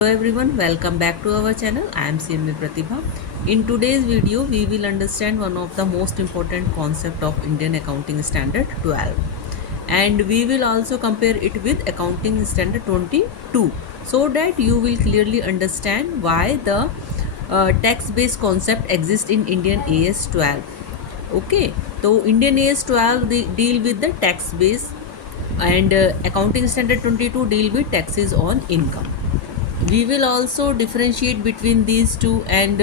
Hello everyone, welcome back to our channel. I am CMA Pratibha. In today's video, we will understand one of the most important concept of Indian Accounting Standard 12, and we will also compare it with Accounting Standard 22, so that you will clearly understand why the tax-based concept exists in Indian AS 12. Okay, so Indian AS 12 deal with the tax base, and Accounting Standard 22 deal with taxes on income. We will also differentiate between these two, and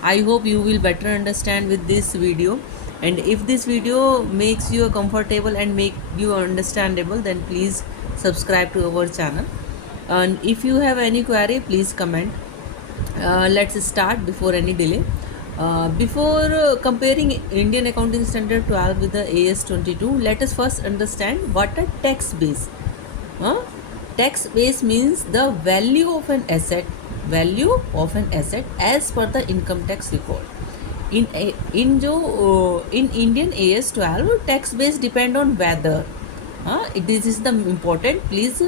I hope you will better understand with this video. And if this video makes you comfortable and make you understandable, then please subscribe to our channel, and if you have any query, please comment. Let's start before any delay. Before comparing Indian Accounting Standard 12 with the AS 22, let us first understand what a tax base. Huh? Tax base means the value of an asset as per the income tax record. In Indian AS 12, tax base depend on whether, this is the important, please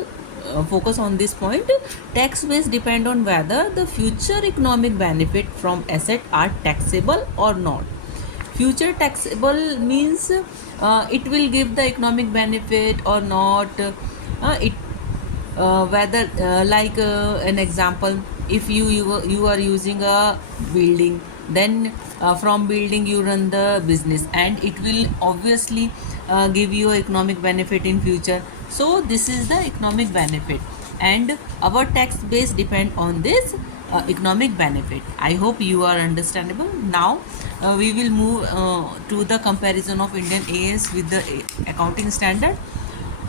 focus on this point. Tax base depend on whether the future economic benefit from asset are taxable or not. Future taxable means it will give the economic benefit or not. It Whether, like an example, if you are using a building, then from building you run the business, and it will obviously give you economic benefit in future. So this is the economic benefit, and our tax base depend on this economic benefit. I hope you are understandable. Now we will move to the comparison of Indian AS with the accounting standard.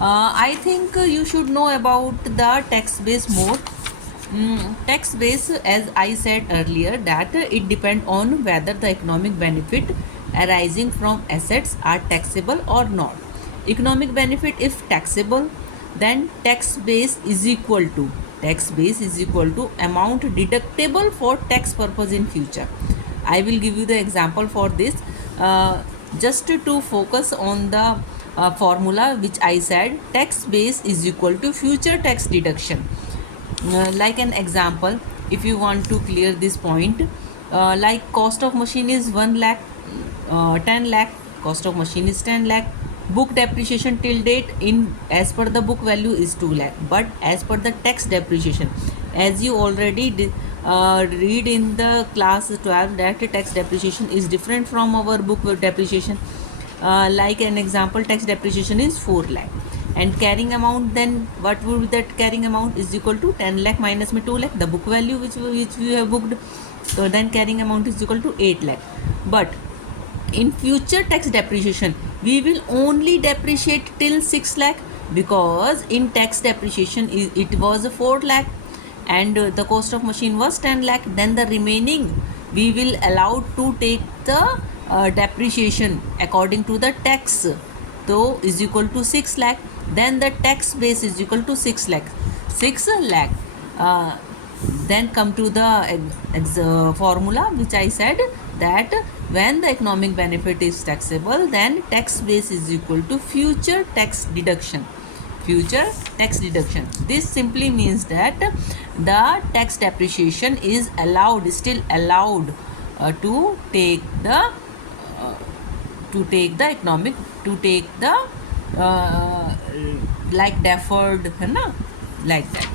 I think you should know about the tax base more. Tax base, as I said earlier, that it depends on whether the economic benefit arising from assets are taxable or not. Economic benefit, if taxable, then tax base is equal to amount deductible for tax purpose in future. I will give you the example for this. Just to focus on the formula which I said, tax base is equal to future tax deduction. Like an example, if you want to clear this point, like cost of machine is 1 lakh, 10 lakh, cost of machine is 10 lakh. Book depreciation till date in as per the book value is 2 lakh, but as per the tax depreciation, as you already read in the class 12, that tax depreciation is different from our book depreciation. Like an example, tax depreciation is 4 lakh, and carrying amount, then what would be that carrying amount is equal to 10 lakh minus 2 lakh, the book value which we have booked. So then carrying amount is equal to 8 lakh. But in future tax depreciation, we will only depreciate till 6 lakh, because in tax depreciation it was 4 lakh, and the cost of machine was 10 lakh. Then the remaining we will allow to take the depreciation according to the tax, so is equal to 6 lakh. Then the tax base is equal to 6 lakh. uh, then come to the formula which I said, that when the economic benefit is taxable, then tax base is equal to future tax deduction. This simply means that the tax depreciation is still allowed to take the economic, to take the uh, like deferred, है ना, like that.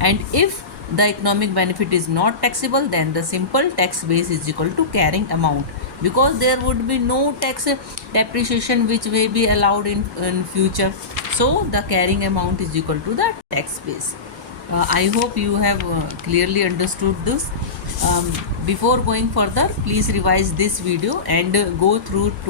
And if the economic benefit is not taxable, then the simple tax base is equal to carrying amount, because there would be no tax depreciation which may be allowed in future. So the carrying amount is equal to the tax base. I hope you have clearly understood this. Before going further, please revise this video and go through